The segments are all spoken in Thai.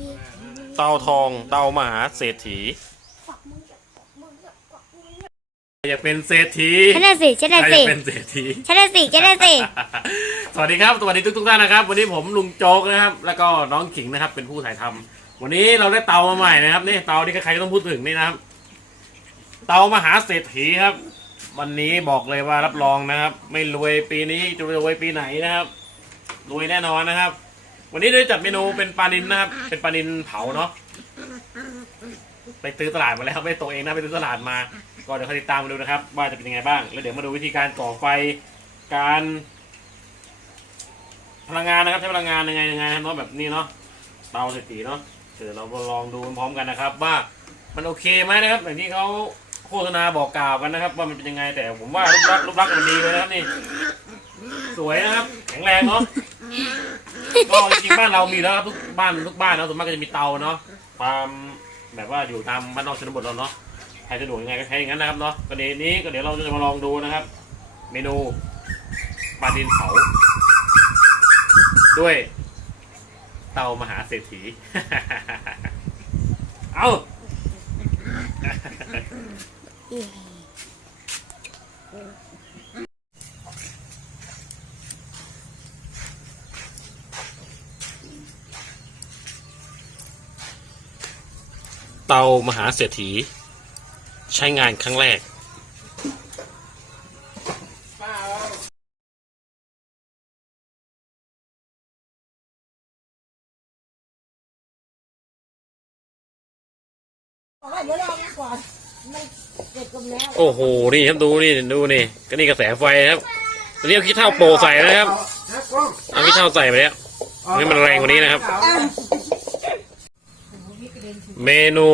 ดีเตาทองเตามหาเศรษฐีฝักมือฝักมือฝักมืออยากเป็นเศรษฐีฉันน่ะสิฉันใครน่ะอสิยากเป็นเศรษฐี ฉันน่ะสิฉันน่ะสิ สวัสดีครับสวัสดีทุกทุกๆท่านนะครับ วันนี้ผมลุงโจ๊กนะครับ แล้วก็น้องขิงนะครับ เป็นผู้ถ่ายทำวันนี้เราได้เตามาใหม่นะครับนี่เตาที่ใครๆก็ต้องพูดถึงนี่นะครับ เตามหาเศรษฐีครับ วันนี้บอกเลยว่ารับรองนะครับ ไม่รวยปีนี้จะรวยปีไหนนะครับ รวยแน่นอนนะครับ วันนี้ได้จัดเมนูเป็นปลานินนะครับ เป็นปลานินเผาเนาะ ไปซื้อตลาดมาแล้วไม่ตัวเองนะไปซื้อตลาดมา ก็เดี๋ยวคอยติดตามมาดูนะครับ ว่าจะเป็นยังไงบ้าง แล้วเดี๋ยวมาดูวิธีการก่อไฟ การ พลังงานนะครับใช้พลังงานยังไงยังไงเนาะแบบนี้เนาะ เตาเศรษฐีเนาะ เดี๋ยวเรามาลองดูพร้อมกันนะครับ ว่ามันโอเคไหมนะครับอย่างที่เขาโฆษณาบอกกล่าวกันนะครับ ว่ามันเป็นยังไงแต่ผมว่ารูปลักษณ์รูปลักษณ์มันดีเลยนะครับนี่ สวยนะครับ แข็งแรงเนาะ ก็จริงๆบ้านเรามีแล้วครับทุกบ้านทุกบ้านเนาะส่วนมากก็จะมีเตาเนาะความแบบว่าอยู่ตามบ้านนอกชนบทเราเนาะใครสะดวกยังไงก็ใช้อย่างนั้นนะครับเนาะก็เดี๋ยวนี้ก็เดี๋ยวเราจะมาลองดูนะครับ เมนูปลาดินเผาด้วย เตามหาเศรษฐี เอา เตามหาเศรษฐี ใช้งานครั้งแรกเดี๋ยวรอก่อนมันเด็ดกันแล้วโอ้โห นี่ครับดูนี่ดูนี่ก็นี่กระแสไฟครับตอนนี้เอาขี้เท่าโปะใส่นะครับ เอาขี้เท่าใส่ไปแล้วนี่มันแรงกว่านี้นะครับ เมนู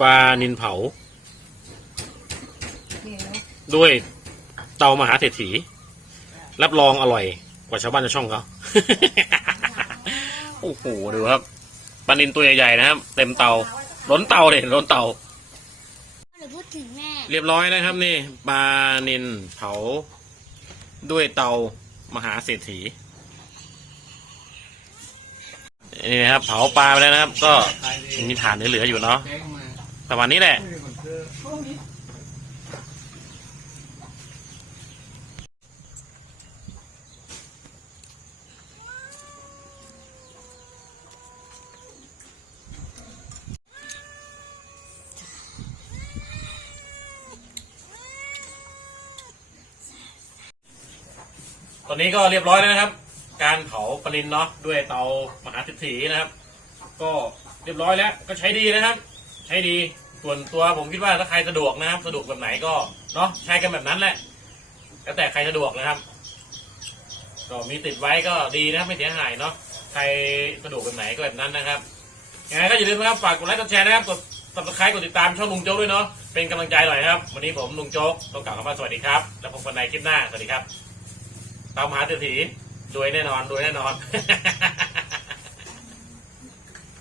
ปลานินเผา ด้วยเตามหาเศรษฐี รับรองอร่อยกว่าชาวบ้านชาวช่องเขาโอ้โหดูครับปลานินตัวใหญ่ๆนะครับ เต็มเตา ล้นเตาเลยล้นเตาหรือพูดถึงแม่เรียบร้อยนะครับนี่ปลานินเผา ด้วยเตามหาเศรษฐีนี่นะครับเผาปลาไปแล้วนะครับ ก็ มีฐานเหลือๆอยู่เนาะประมาณนี้แหละตอนนี้ก็เรียบร้อยแล้วนะครับ การเผาปลินเนาะด้วยเตามหาเศรษฐีนะครับ ก็ เรียบร้อยแล้วก็ใช้ดีนะครับ ใช้ดีส่วนตัวผมคิดว่าถ้าใครสะดวกนะครับ สะดวกแบบไหนก็เนาะใช้กันแบบนั้นแหละแล้วแต่ใครสะดวกนะครับก็มีติดไว้ก็ดีนะครับไม่เสียหายเนาะใครสะดวกแบบไหนก็แบบนั้นนะครับยังไงก็อย่าลืมนะครับฝากกดไลค์กดแชร์นะครับกด subscribe กดติดตามช่องลุงโจ๊กด้วยเนาะเป็นกำลังใจหน่อยนะครับ วันนี้ผมลุงโจ๊กต้องกล่าวคำว่าสวัสดีครับ แล้วพบกันในคลิปหน้าสวัสดีครับตามหาเศรษฐีรวยแน่นอนรวยแน่นอน